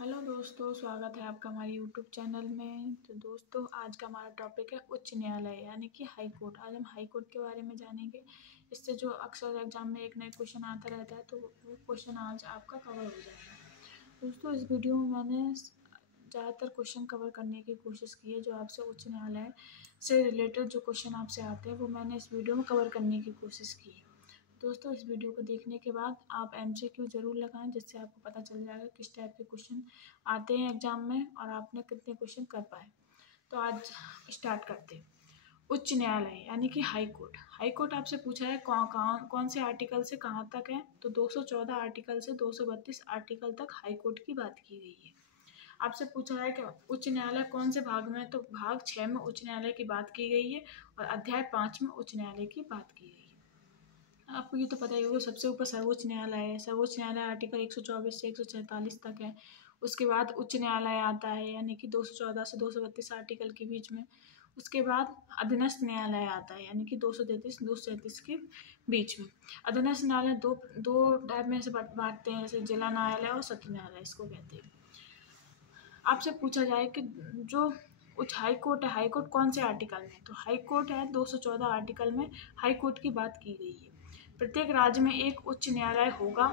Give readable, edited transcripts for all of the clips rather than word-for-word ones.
Hello दोस्तों, स्वागत है आपका हमारे यूट्यूब चैनल में। तो दोस्तों, आज का हमारा टॉपिक है उच्च न्यायालय यानी कि हाई कोर्ट। आज हम हाई कोर्ट के बारे में जानेंगे। इससे जो अक्सर एग्जाम में एक नया क्वेश्चन आता रहता है, तो वो क्वेश्चन आज आपका कवर हो जाएगा। दोस्तों, इस वीडियो में मैंने ज़्यादातर क्वेश्चन कवर करने की कोशिश की है जो आपसे उच्च न्यायालय से रिलेटेड जो क्वेश्चन आपसे आते हैं वो मैंने इस वीडियो में कवर करने की कोशिश की है। दोस्तों, इस वीडियो को देखने के बाद आप MCQ ज़रूर लगाएं, जिससे आपको पता चल जाएगा किस टाइप के क्वेश्चन आते हैं एग्जाम में और आपने कितने क्वेश्चन कर पाए। तो आज स्टार्ट करते हैं। उच्च न्यायालय यानी कि हाई कोर्ट। हाई कोर्ट आपसे पूछा है कौन से आर्टिकल से कहाँ तक है, तो 214 आर्टिकल से 232 आर्टिकल तक हाई कोर्ट की बात की गई है। आपसे पूछा है कि उच्च न्यायालय कौन से भाग में है, तो भाग 6 में उच्च न्यायालय की बात की गई है और अध्याय 5 में उच्च न्यायालय की बात की गई है। आपको ये तो पता ही होगा, सबसे ऊपर सर्वोच्च न्यायालय है। सर्वोच्च न्यायालय आर्टिकल 124 से 146 तक है। उसके बाद उच्च न्यायालय आता है यानी कि 214 से 232 आर्टिकल के बीच में। उसके बाद अधीनस्थ न्यायालय आता है यानी कि 233 के बीच में। अधीनस्थ न्यायालय दो टाइप में से बांटते हैं, जैसे जिला न्यायालय और सत्र न्यायालय इसको कहते हैं। आपसे पूछा जाए कि जो उच्च हाई कोर्ट है, हाई कोर्ट कौन से आर्टिकल में है, तो हाई कोर्ट है 214 आर्टिकल में हाई कोर्ट की बात की गई है। प्रत्येक राज्य में एक उच्च न्यायालय होगा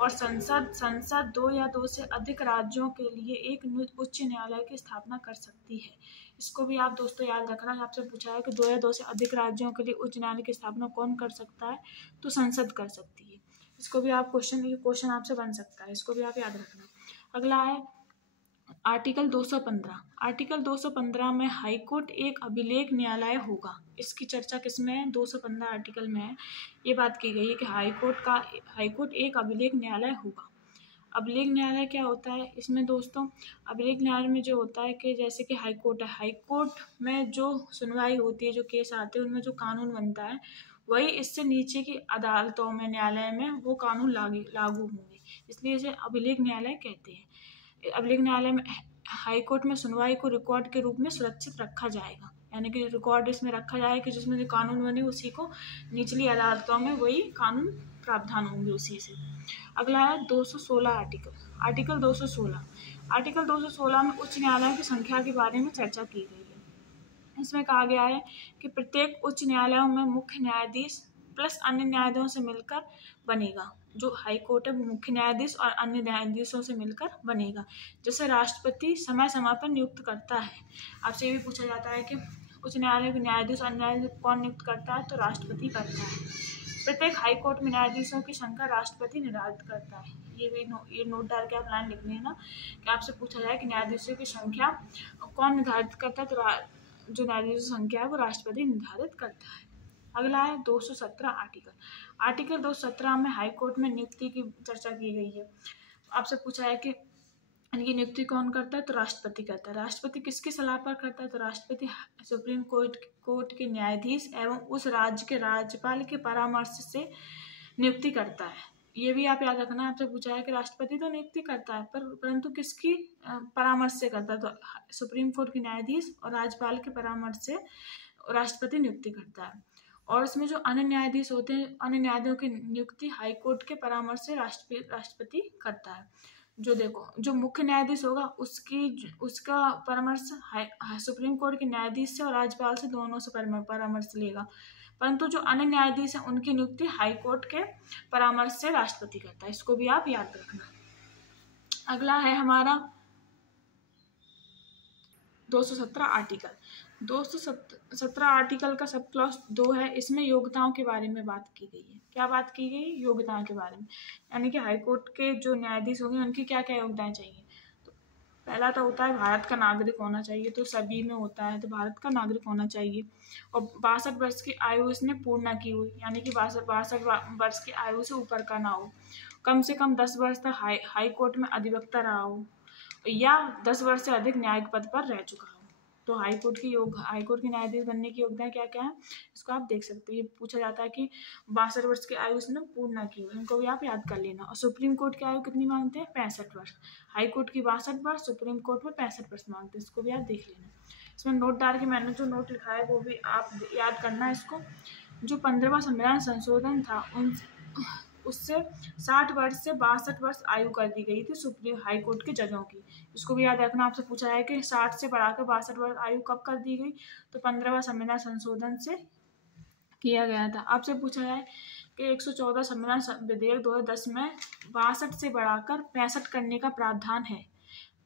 और संसद 2 या 2 से अधिक राज्यों के लिए एक उच्च न्यायालय की स्थापना कर सकती है। इसको भी आप दोस्तों याद रखना। आपसे पूछा है कि 2 या 2 से अधिक राज्यों के लिए उच्च न्यायालय की स्थापना कौन कर सकता है, तो संसद कर सकती है। इसको भी आप क्वेश्चन आपसे बन सकता है, इसको भी आप याद रखना। अगला है आर्टिकल 215। आर्टिकल 215 में हाई कोर्ट एक अभिलेख न्यायालय होगा। इसकी चर्चा किसमें है, 215 आर्टिकल में है। ये बात की गई है कि हाई कोर्ट एक अभिलेख न्यायालय होगा। अभिलेख न्यायालय क्या होता है इसमें दोस्तों, अभिलेख न्यायालय में जो होता है कि जैसे कि हाई कोर्ट है, हाई कोर्ट में जो सुनवाई होती है, जो केस आते हैं, उनमें जो कानून बनता है वही इससे नीचे की अदालतों में, न्यायालय में वो कानून लागू होंगे, इसलिए इसे अभिलेख न्यायालय कहते हैं। अभिलेख न्यायालय में हाई कोर्ट में सुनवाई को रिकॉर्ड के रूप में सुरक्षित रखा जाएगा, यानी कि रिकॉर्ड इसमें रखा जाएगा कि जिसमें जो कानून बने उसी को निचली अदालतों में वही कानून प्रावधान होंगे उसी से। अगला है 216 आर्टिकल 216। आर्टिकल 216 में उच्च न्यायालयों की संख्या के बारे में चर्चा की गई है। इसमें कहा गया है कि प्रत्येक उच्च न्यायालयों में मुख्य न्यायाधीश प्लस अन्य न्यायाधीशों से मिलकर बनेगा। जो हाई कोर्ट है वो मुख्य न्यायाधीश और अन्य न्यायाधीशों से मिलकर बनेगा, जिसे राष्ट्रपति समय समय पर नियुक्त करता है। आपसे ये भी पूछा जाता है कि उच्च न्यायालय के न्यायाधीश और न्यायाधीश कौन नियुक्त करता है, तो राष्ट्रपति करता है। प्रत्येक हाई कोर्ट में न्यायाधीशों की संख्या राष्ट्रपति निर्धारित करता है। ये नोट डाल के आप लाइन लिख लेना कि आपसे पूछा जाए कि न्यायाधीशों की संख्या कौन निर्धारित करता है, तो जो न्यायाधीशों की संख्या है वो राष्ट्रपति निर्धारित करता है। अगला है 217 आर्टिकल 217 में हाई कोर्ट में नियुक्ति की चर्चा की गई है। आपसे पूछा है कि इनकी नियुक्ति कौन करता है, तो राष्ट्रपति करता है। राष्ट्रपति किसकी सलाह पर करता है, तो राष्ट्रपति सुप्रीम कोर्ट के न्यायाधीश एवं उस राज्य के राज्यपाल के परामर्श से नियुक्ति करता है। ये भी आप याद रखना। आपसे पूछा है कि राष्ट्रपति तो नियुक्ति करता है परंतु किसकी परामर्श से करता है, तो सुप्रीम कोर्ट के न्यायाधीश और राज्यपाल के परामर्श से राष्ट्रपति नियुक्ति करता है। और इसमें जो अन्य न्यायाधीश होते हैं, अन्य न्यायाधीशों की नियुक्ति हाई कोर्ट के परामर्श से राष्ट्रपति करता है। जो मुख्य न्यायाधीश होगा उसका परामर्श सुप्रीम कोर्ट के न्यायाधीश से और राज्यपाल से, दोनों से परामर्श लेगा। परंतु जो अन्य न्यायाधीश हैं उनकी नियुक्ति हाई कोर्ट के परामर्श से राष्ट्रपति करता है। इसको भी आप याद रखना। अगला है हमारा 217 आर्टिकल। 217 आर्टिकल का सब क्लॉज 2 है। इसमें योग्यताओं के बारे में बात की गई है। क्या बात की गई, योग्यताओं के बारे में, यानी कि हाई कोर्ट के जो न्यायाधीश होंगे उनकी क्या क्या योग्यताएं चाहिए। तो पहला तो होता है भारत का नागरिक होना चाहिए, तो सभी में होता है, तो भारत का नागरिक होना चाहिए और 62 वर्ष की आयु इसने पूर्ण न की हुई, यानी कि 62 वर्ष की आयु से ऊपर का ना हो। कम से कम 10 वर्ष तक हाई कोर्ट में अधिवक्ता रहा हो या 10 वर्ष से अधिक न्यायिक पद पर रह चुका हो। तो हाई कोर्ट के न्यायाधीश बनने की योग्यता क्या क्या है, इसको आप देख सकते हो। ये पूछा जाता है कि 62 वर्ष की आयु उसने पूर्ण की हुई, इनको भी आप याद कर लेना। और सुप्रीम कोर्ट की आयु कितनी मांगते हैं, 65 वर्ष। हाई कोर्ट की 62 वर्ष, सुप्रीम कोर्ट में 65 वर्ष मांगते हैं, इसको भी आप देख लेना। इसमें नोट डाल के मैंने जो नोट लिखा है वो भी आप याद करना। इसको जो 15वां संविधान संशोधन था उससे 60 वर्ष से 62 वर्ष आयु कर दी गई थी सुप्रीम हाई कोर्ट के जजों की। इसको भी याद रखना, आपसे पूछा है कि 60 से बढ़ाकर 62 वर्ष आयु कब कर दी गई, तो 15वां संविधान संशोधन से किया गया था। आपसे पूछा है कि 114 संविधान विधेयक 2010 में 62 से बढ़ाकर 65 करने का प्रावधान है।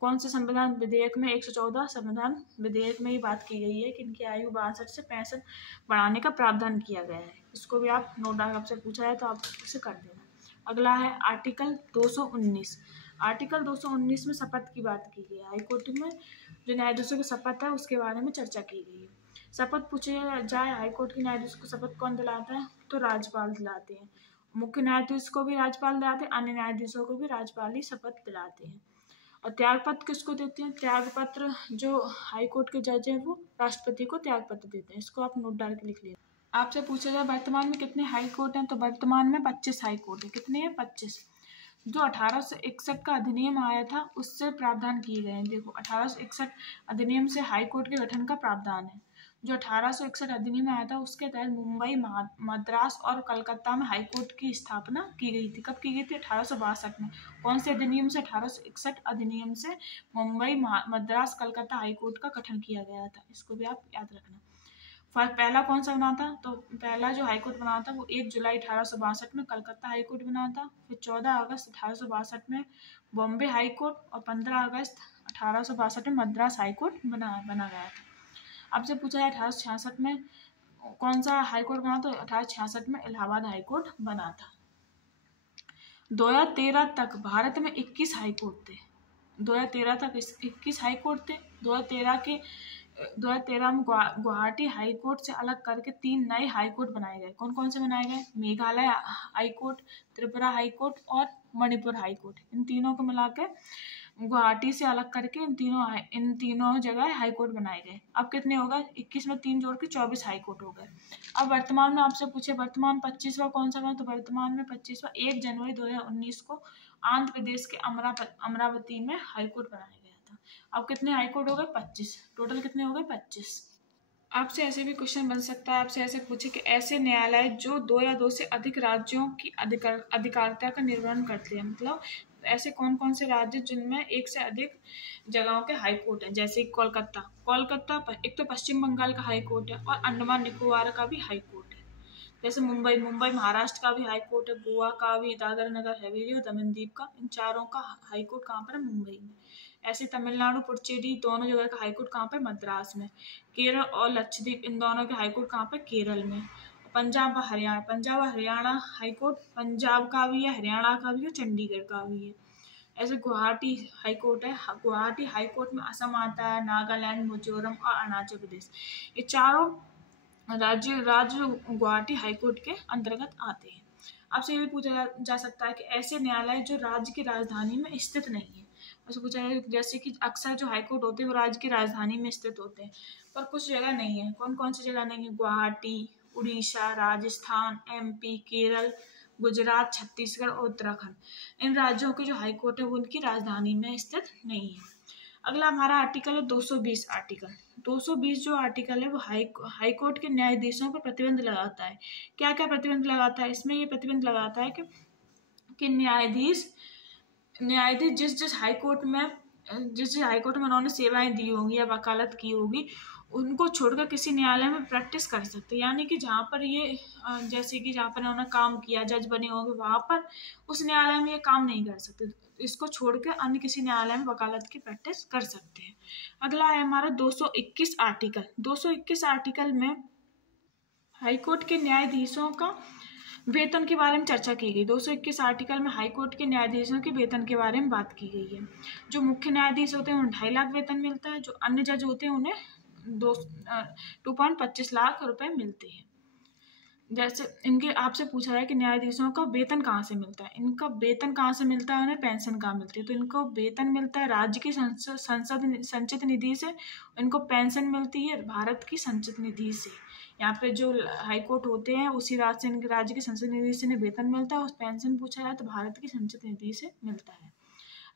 कौन से संविधान विधेयक में 114 संविधान विधेयक में ये बात की गई है कि इनकी आयु 62 से 65 बढ़ाने का प्रावधान किया गया है। इसको भी आप नोट डाउन, आपसे पूछा है तो आप इसे कर देना। अगला है आर्टिकल 219। आर्टिकल 219 में शपथ की बात की गई है। हाईकोर्ट में जो न्यायाधीशों की शपथ है उसके बारे में चर्चा की गई है। शपथ पूछे जाए हाईकोर्ट के न्यायाधीश को शपथ कौन दिलाता है, तो राज्यपाल दिलाते हैं। मुख्य न्यायाधीश को भी राज्यपाल दिलाते हैं, अन्य न्यायाधीशों को भी राज्यपाल ही शपथ दिलाते हैं। और त्यागपत्र किसको देते हैं, त्यागपत्र जो हाईकोर्ट के जज हैं वो राष्ट्रपति को त्यागपत्र देते हैं। इसको आप नोट डाल के लिख लीजिए। आपसे पूछा जाए वर्तमान में कितने हाई कोर्ट हैं, तो वर्तमान में 25 हाई कोर्ट है। कितने हैं, 25। जो 1861 का अधिनियम आया था उससे प्रावधान किए गए हैं। देखो 1861 अधिनियम से हाई कोर्ट के गठन का प्रावधान है। जो 1861 अधिनियम आया था उसके तहत मुंबई, मद्रास और कलकत्ता में हाई कोर्ट की स्थापना की गई थी। कब की गई थी, 1862 में। कौन से अधिनियम से, 1861 अधिनियम से मुंबई, मद्रास, कलकत्ता हाई कोर्ट का गठन किया गया था। इसको भी आप याद रखना। पहला कौन सा बना था, तो पहला जो हाईकोर्ट बना था वो 1 जुलाई 1862 में कलकत्ता हाईकोर्ट बना था। फिर 14 अगस्त 1862 में बॉम्बे हाईकोर्ट और 15 अगस्त 1862 में मद्रास हाईकोर्ट बना गया था। आपसे पूछा है 1866 में कौन सा हाईकोर्ट बना, तो 1866 में इलाहाबाद हाईकोर्ट बना था। 2013 तक भारत में 21 हाईकोर्ट थे। 2013 तक 21 हाईकोर्ट थे। 2013 में गुवाहाटी हाईकोर्ट से अलग करके 3 नए हाईकोर्ट बनाए गए। कौन कौन से बनाए गए, मेघालय हाईकोर्ट, त्रिपुरा हाईकोर्ट और मणिपुर हाईकोर्ट। इन तीनों को मिलाकर गुवाहाटी से अलग करके इन तीनों जगह हाईकोर्ट बनाए गए। अब कितने हो गए, 21 में 3 जोड़ के 24 हाईकोर्ट हो गए। अब वर्तमान में आपसे पूछे वर्तमान 25वां कौन सा बना, तो वर्तमान में 25वां 1 जनवरी 2019 को आंध्र प्रदेश के अमरावती में हाईकोर्ट बनाया गया था। अब कितने हाईकोर्ट हो गए, 25। टोटल कितने हो गए, 25। आपसे ऐसे भी क्वेश्चन बन सकता है, आपसे ऐसे पूछे कि ऐसे न्यायालय जो 2 या 2 से अधिक राज्यों की अधिकारिता का निर्वहन करते हैं। मतलब ऐसे कौन कौन से राज्य जिनमें 1 से अधिक जगहों के हाई कोर्ट हैं। जैसे कोलकाता एक तो पश्चिम बंगाल का हाई कोर्ट है और अंडमान निकोबार का भी हाई कोर्ट है। जैसे मुंबई महाराष्ट्र का भी हाई कोर्ट है, गोवा का भी, दादर नगर हवेली और दमनदीप का, इन चारों का हाई कोर्ट कहाँ पर है, मुंबई में। ऐसे तमिलनाडु पुडुचेरी दोनों जगह का हाईकोर्ट कहाँ पे, मद्रास में। केरल और लक्षद्वीप इन दोनों के हाईकोर्ट कहाँ पे, केरल में। पंजाब और हरियाणा हाईकोर्ट पंजाब का भी है, हरियाणा का भी है, चंडीगढ़ का भी है। ऐसे गुवाहाटी हाईकोर्ट है, गुवाहाटी हाईकोर्ट में असम आता है, नागालैंड, मिजोरम और अरुणाचल प्रदेश। ये चारों राज्य गुवाहाटी हाईकोर्ट के अंतर्गत आते हैं। आपसे ये भी पूछा जा सकता है कि ऐसे न्यायालय जो राज्य की राजधानी में स्थित नहीं है। उससे पूछा है जैसे कि अक्सर जो हाईकोर्ट होते हैं वो राज्य की राजधानी में स्थित होते हैं, पर कुछ जगह नहीं है। कौन कौन सी जगह नहीं है, गुवाहाटी, उड़ीसा, राजस्थान, MP, केरल, गुजरात, छत्तीसगढ़ और उत्तराखंड। इन राज्यों के जो हाईकोर्ट है वो उनकी राजधानी में स्थित नहीं है। अगला हमारा आर्टिकल है 220। आर्टिकल 220 जो आर्टिकल है वो हाई कोर्ट के न्यायाधीशों पर प्रतिबंध लगाता है। क्या क्या प्रतिबंध लगाता है, इसमें ये प्रतिबंध लगाता है कि न्यायाधीश जिस हाई कोर्ट में उन्होंने सेवाएं दी होंगी या वकालत की होगी उनको छोड़कर किसी न्यायालय में प्रैक्टिस कर सकते हैं। यानी कि जहाँ पर ये जैसे कि जहाँ पर उन्होंने काम किया, जज बने होंगे, वहाँ पर उस न्यायालय में ये काम नहीं कर सकते। इसको छोड़कर अन्य किसी न्यायालय में वकालत की प्रैक्टिस कर सकते हैं। अगला है हमारा 221 आर्टिकल। 221 आर्टिकल में हाईकोर्ट के न्यायाधीशों का वेतन के बारे में चर्चा की गई। 221 आर्टिकल में हाईकोर्ट के न्यायाधीशों के वेतन के बारे में बात की गई है। जो मुख्य न्यायाधीश होते हैं उन्हें 2.5 लाख वेतन मिलता है। जो अन्य जज होते हैं उन्हें 2.25 लाख रुपए मिलते हैं। जैसे इनके आपसे पूछा है कि न्यायाधीशों का वेतन कहाँ से मिलता है। इनका वेतन कहाँ से मिलता है, उन्हें पेंशन कहाँ मिलती है। तो इनको वेतन मिलता है राज्य की संसद संचित निधि से, इनको पेंशन मिलती है भारत की संचित निधि से। यहाँ पे जो हाईकोर्ट होते हैं उसी राज्य से, इनके राज्य की संचित निधि से वेतन मिलता है। उस पेंशन पूछा जाए तो भारत की संचित निधि से मिलता है।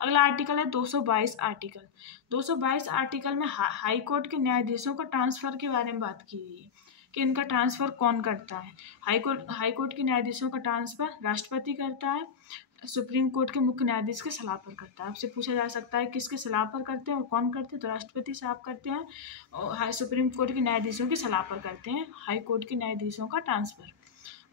अगला आर्टिकल है 222 आर्टिकल। 222 आर्टिकल में हाईकोर्ट के न्यायाधीशों का ट्रांसफर के बारे में बात की गई है कि इनका ट्रांसफ़र कौन करता है। हाई कोर्ट के न्यायाधीशों का ट्रांसफ़र राष्ट्रपति करता है, सुप्रीम कोर्ट के मुख्य न्यायाधीश के सलाह पर करता है। आपसे पूछा जा सकता है किसके सलाह पर करते हैं और कौन करते हैं, तो राष्ट्रपति साहब करते हैं और सुप्रीम कोर्ट के न्यायाधीशों की सलाह पर करते हैं हाई कोर्ट के न्यायाधीशों का ट्रांसफ़र।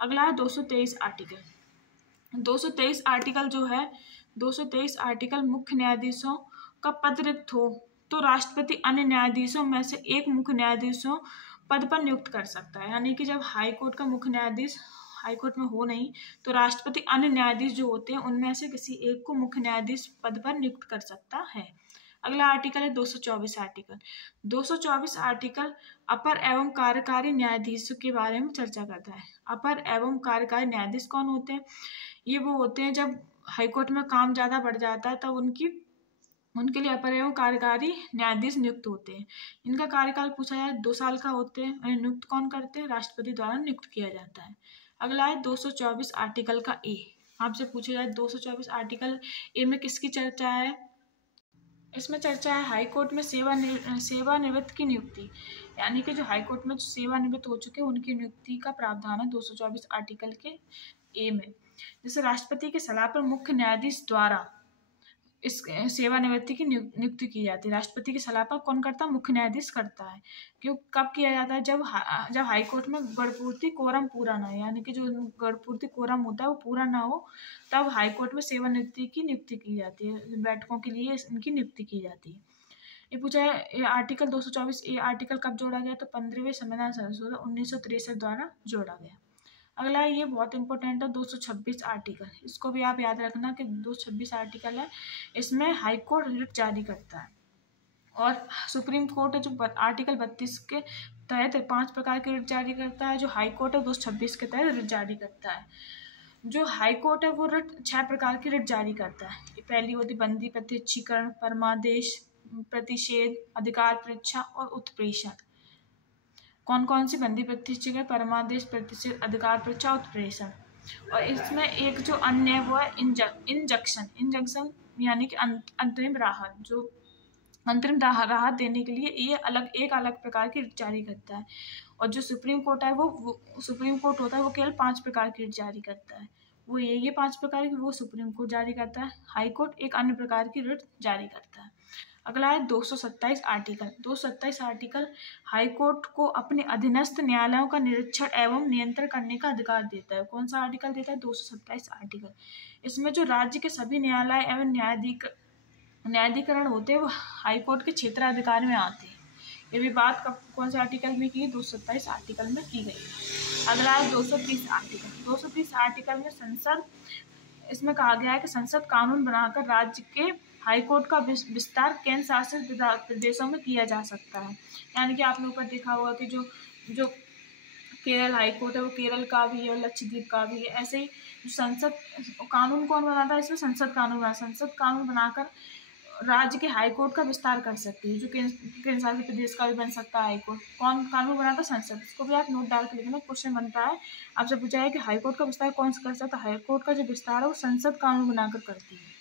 अगला है 223 आर्टिकल। 223 आर्टिकल जो है, 223 आर्टिकल मुख्य न्यायाधीशों का पद रिक्त हो तो राष्ट्रपति अन्य न्यायाधीशों में से एक मुख्य न्यायाधीशों पद पर नियुक्त कर सकता है। यानी कि जब हाई कोर्ट का मुख्य न्यायाधीश हाई कोर्ट में हो नहीं तो राष्ट्रपति अन्य न्यायाधीश जो होते हैं उनमें से किसी एक को मुख्य न्यायाधीश पद पर नियुक्त कर सकता है। अगला आर्टिकल है 224 आर्टिकल। 224 आर्टिकल अपर एवं कार्यकारी न्यायाधीश के बारे में चर्चा करता है। अपर एवं कार्यकारी न्यायाधीश कौन होते हैं? ये वो होते हैं जब हाईकोर्ट में काम ज़्यादा बढ़ जाता है तब उनके लिए अपर एवं कार्यकारी न्यायाधीश नियुक्त होते हैं। इनका कार्यकाल पूछा जाए 2 साल का होते हैं और नियुक्त कौन करते हैं? राष्ट्रपति द्वारा नियुक्त किया जाता है। अगला है 224 आर्टिकल का ए। आपसे पूछा जाए 224 आर्टिकल ए में किसकी चर्चा है? इसमें चर्चा है हाई कोर्ट में सेवानिवृत्त की नियुक्ति, यानी कि जो हाई कोर्ट में सेवानिवृत्त हो चुके हैं उनकी नियुक्ति का प्रावधान है 224 आर्टिकल के ए में। जैसे राष्ट्रपति की सलाह पर मुख्य न्यायाधीश द्वारा इस सेवानिवृत्ति की नियुक्ति की जाती है। राष्ट्रपति की सलाह पर कौन करता है? मुख्य न्यायाधीश करता है। क्यों कब किया जाता है? जब हाई कोर्ट में गणपूर्ति कोरम पूरा ना हो, यानी कि जो गणपूर्ति कोरम होता है वो पूरा ना हो, तब हाई कोर्ट में सेवानिवृत्ति की नियुक्ति की जाती है। बैठकों के लिए इनकी नियुक्ति की जाती है। ये पूछा है आर्टिकल 224 ए आर्टिकल कब जोड़ा गया? तो 15वें संविधान संशोधन 1963 द्वारा जोड़ा गया। अगला ये बहुत इंपॉर्टेंट है 226 आर्टिकल। इसको भी आप याद रखना कि 226 आर्टिकल है, इसमें हाई कोर्ट रिट जारी करता है और सुप्रीम कोर्ट है जो आर्टिकल 32 के तहत 5 प्रकार के रिट जारी करता है। जो हाई कोर्ट है 226 के तहत रिट जारी करता है। जो हाई कोर्ट है वो रिट 6 प्रकार की रिट जारी करता है। पहली होती बंदी प्रत्यक्षीकरण, परमादेश, प्रतिषेध, अधिकार परीक्षा और उत्प्रेषण। कौन कौन सी? बंदी प्रत्यक्षीकरण, परमादेश, प्रतिषेध, अधिकार परीक्षा, उत्प्रेषण। और इसमें एक जो अन्य है वो है इंजंक्शन यानी कि अंतरिम राहत। जो अंतरिम राहत देने के लिए ये एक अलग प्रकार की रिट जारी करता है। और जो सुप्रीम कोर्ट है वो सुप्रीम कोर्ट होता है वो केवल 5 प्रकार की रिट जारी करता है। वो ये 5 प्रकार की वो सुप्रीम कोर्ट जारी करता है। हाई कोर्ट एक अन्य प्रकार की रिट जारी करता है। अगला है 227 आर्टिकल। 227 आर्टिकल हाई कोर्ट को अपने अधीनस्थ न्यायालयों का निरीक्षण एवं नियंत्रण करने का अधिकार देता है। कौन सा आर्टिकल देता है? 227 आर्टिकल। इसमें जो राज्य के सभी न्यायालय एवं न्यायाधिकरण होते हैं वो हाई कोर्ट के क्षेत्राधिकार में आते हैं। ये भी बात कौन से आर्टिकल में की? 227 आर्टिकल में की गई। अगला है 230 आर्टिकल। 230 आर्टिकल में इसमें कहा गया है कि संसद कानून बनाकर राज्य के हाई कोर्ट का विस्तार केंद्र शासित प्रदेशों में किया जा सकता है। यानी कि आपने ऊपर देखा होगा कि जो केरल हाई कोर्ट है वो केरल का भी है, लक्षद्वीप का भी है। ऐसे ही संसद कानून कौन बनाता है? इसमें संसद कानून बनाकर राज्य के हाई कोर्ट का विस्तार कर सकती है। जो केंद्र शासित प्रदेश का भी बन सकता है हाई कोर्ट। कौन कानून बनाता है? संसद। इसको भी आप नोट डाल के लिखना, क्वेश्चन बनता है आपसे पूछा है कि हाई कोर्ट का विस्तार कौन कर सकता है? हाई कोर्ट का जो विस्तार है वो संसद कानून बनाकर करती है।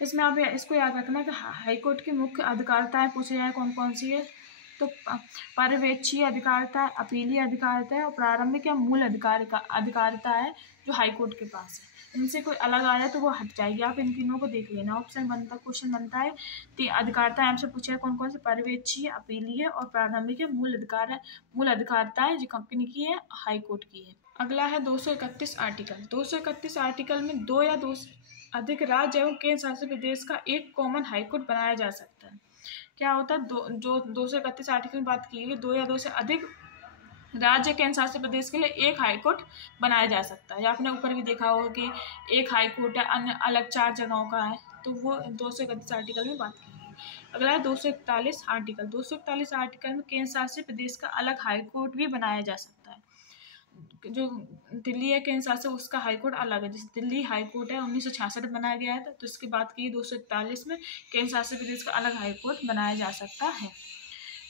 इसमें आप इसको याद रखना कि हाई कोर्ट की मुख्य अधिकारिताएं पूछी जाए कौन कौन सी है? तो पर्यवेक्षीय अधिकारिता, अपीलीय अधिकारिता है और प्रारंभिक या मूल अधिकारिता है जो हाई कोर्ट के पास है। इनसे कोई अलग आ जाए तो वो हट जाएगी। आप इन तीनों को देख लेना। क्वेश्चन बनता है अधिकारिता आपसे पूछा है कौन कौन से? पर्यवेक्षीय, अपीलीय और प्रारंभिक या मूल अधिकारिता है जो कंपनी की है, हाई कोर्ट की है। अगला है 231 आर्टिकल। 231 आर्टिकल में 2 या 2 से अधिक राज्य एवं केंद्र शासित प्रदेश का एक कॉमन हाई कोर्ट बनाया जा सकता है। क्या होता है? जो 231 आर्टिकल में बात की गई, 2 या 2 से अधिक राज्य केंद्र शासित प्रदेश के लिए एक हाई कोर्ट बनाया जा सकता है। आपने ऊपर भी देखा होगा कि एक हाई कोर्ट है, अन्य अलग 4 जगहों का है, तो वो 231 आर्टिकल में बात की गई। अगला है 241 आर्टिकल। 241 आर्टिकल में केंद्र शासित प्रदेश का अलग हाई कोर्ट भी बनाया जा सकता है। जो दिल्ली है केंद्र शासित उसका हाई कोर्ट अलग है। जैसे दिल्ली हाई कोर्ट है 1966 में बनाया गया है, तो इसकी बात की 241 में केंद्र शासित प्रदेश का अलग हाई कोर्ट बनाया जा सकता है।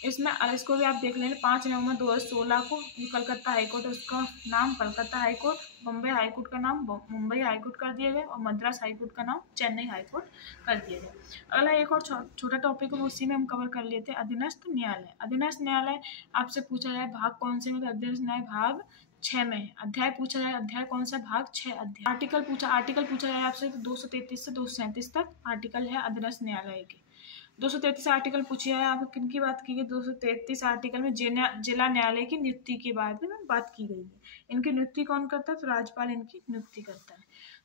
इसमें इसको भी आप देख लेंगे 5 नवंबर 2016 को ये कलकत्ता हाईकोर्ट है, उसका नाम कलकत्ता हाईकोर्ट, बम्बई हाईकोर्ट का नाम मुंबई हाईकोर्ट कर दिया गया और मद्रास हाईकोर्ट का नाम चेन्नई हाईकोर्ट कर दिया गया। अगला एक और छोटा टॉपिक है, उसी में हम कवर कर लेते हैं अधीनस्थ न्यायालय। अधीनस्थ न्यायालय आपसे पूछा जाए भाग कौन से में, अधीनस्थ न्याय भाग 6 में। अध्याय पूछा जाए अध्याय कौन सा, भाग 6 अध्याय। आर्टिकल पूछा जाए आपसे तो 233 से 237 तक आर्टिकल है अधीनस्थ न्यायालय के। 233 आर्टिकल पूछी है, आप किन की बात की है, 233 आर्टिकल में जिला न्यायालय की नियुक्ति के बारे में बात की गई है। इनकी नियुक्ति कौन करता है, तो राज्यपाल इनकी नियुक्ति करता है।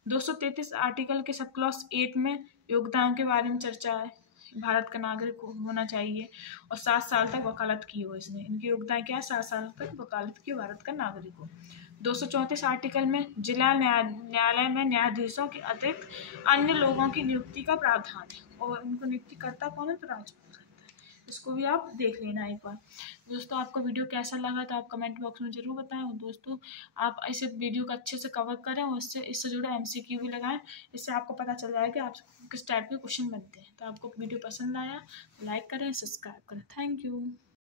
233 आर्टिकल के सब क्लॉज 8 में योग्यताओं के बारे में चर्चा है, भारत का नागरिक होना चाहिए और 7 साल तक वकालत की हो इसने। इनकी योग्यताएं क्या है, 7 साल तक वकालत की, भारत का नागरिक हो। 234 आर्टिकल में जिला न्यायालय में न्यायाधीशों के अतिरिक्त अन्य लोगों की नियुक्ति का प्रावधान है और इनको नियुक्ति करता कौन है, तो राज्यपाल करता है। इसको भी आप देख लेना एक बार। दोस्तों आपको वीडियो कैसा लगा तो आप कमेंट बॉक्स में जरूर बताएं और दोस्तों आप ऐसे वीडियो को अच्छे से कवर करें और इससे जुड़े MCQ भी लगाएं, इससे आपको पता चल जाएगा कि आप किस टाइप के क्वेश्चन बनते हैं। तो आपको वीडियो पसंद आया लाइक करें, सब्सक्राइब करें। Thank you.